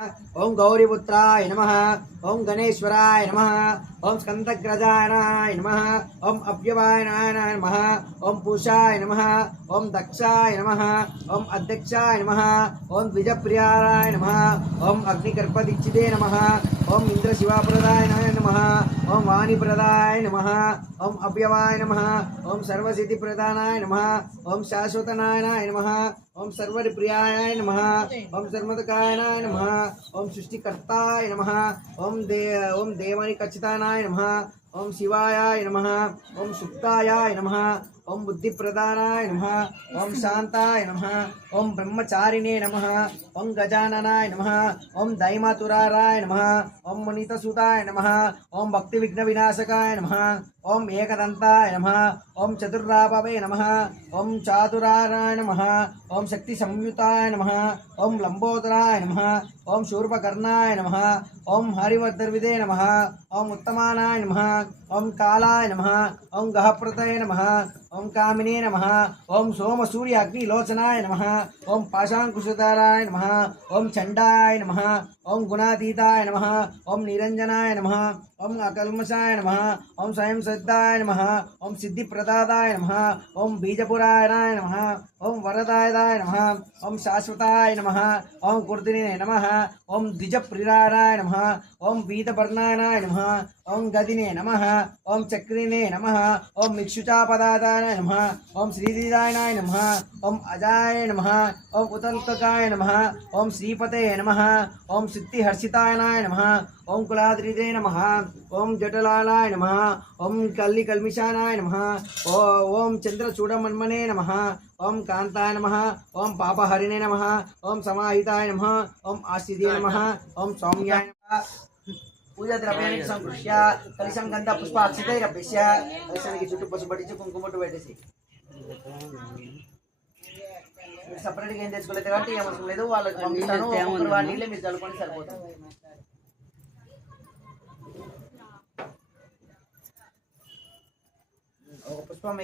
ओम गौरीपुत्राय नमः। ओम गणेश्वराय नमः। ओम स्कंदग्रजाय नमः। ओम अव्यवायनाय नमः। ओम पूषाय नमः। ओम दक्षाय नमः। ओम अध्यक्षाय नमः। ओम द्विजप्रियाय नमः। ओम अग्निकर्पदीक्षिते नमः। ओम इंद्रशिवाप्रदाय नमः। ओम वाणीप्रदाय नमः। ओम अव्यवाय नमः। ओम सर्वसिद्धिप्रदानाय नमः। ओम शाश्वतनाय नमः। ओम सर्वप्रियाय नमः। ओम सर्वदकाय नमः। ओम सृष्टिकर्ताय नमः। ओम देवानिकचितानाय नमः। ओम शिवाय नमः। ओम सुप्ताय नमः। ओम बुद्धिप्रदानाय नमः। ओम शांताय नमः। ओम ब्रह्मचारिणे नमः। ओम गजाननाय नमः। ओम दैमातुराराय नमः। ओम मुनितसुताय नमः। ओम भक्तिविघ्नविनाशकाय नमः। ओम एकदंताय नमः। ओम चतुर्रापवे नमः। ओम चातुराराय नमः। ओम शक्ति संयुताय नमः। ओम लंबोदराय नमः। ओम शूर्पकर्णाय नमः। ओम हरिवर्धविदे नमः। ओम उत्तमानाय नमः। ओम कालाय नमः। ओम गहप्रतये नमः। ओम कामिने नमः। ओम सोम सूर्य अग्निलोचनाय नमः। ओम पाशांकुशधराय नमः। ओम चंडाय नमः। ओम गुणातीताय नमः। ओम निरंजनाय नमः। ओम अकल्मषाय नमः। ओम स्वयं सिद्धाय नमः। ओम सिद्धिप्रदाताय नमः। ओम बीजपुराय नमः। ओम वरदाय नमः। ओम शाश्वताय नमः। ओम कुर्दिने नमः। ओम द्विजप्रियाय नमः। ओम वीतपर्णाय नमः। ओम गदिने नमः। ओम चक्रिने नमः। ओम मिक्षुचापदाय नमः। ओम श्रीदिदाय नमः। ओम अजाय नमः। ओम उतल्तकाय नमः। ओम श्रीपते नमः। ओम सिद्धिहर्षिताय नमः। ओम कुलाद्रिदे नमः। ओम जटलालाय नमः। ओम कल्लिकल्मिषानाय नमः। ओम चंद्रचूडमन्मने नमः। ओम कांताय नमः। ओम पापहरिणे नमः। ओम समाहिताय नमः। ओम आस्तिदे नमः। ओम सौम्याय नमः। पूजा द्रव्याన్ని సంకృష్య కలిసం గంధ పుష్పాక్షతైరభ్యస్య కలిసానికి చుట్టూ పసుపు పట్టించి కుంకుమట్టు పెట్టేసి సపరేట్గా ఏం తెచ్చుకోలేదు కాబట్టి ఏం అవసరం లేదు వాళ్ళకి పంపిస్తాను వాళ్ళ నీళ్ళే మీరు చల్లుకొని సరిపోతుంది ఒక పుష్పం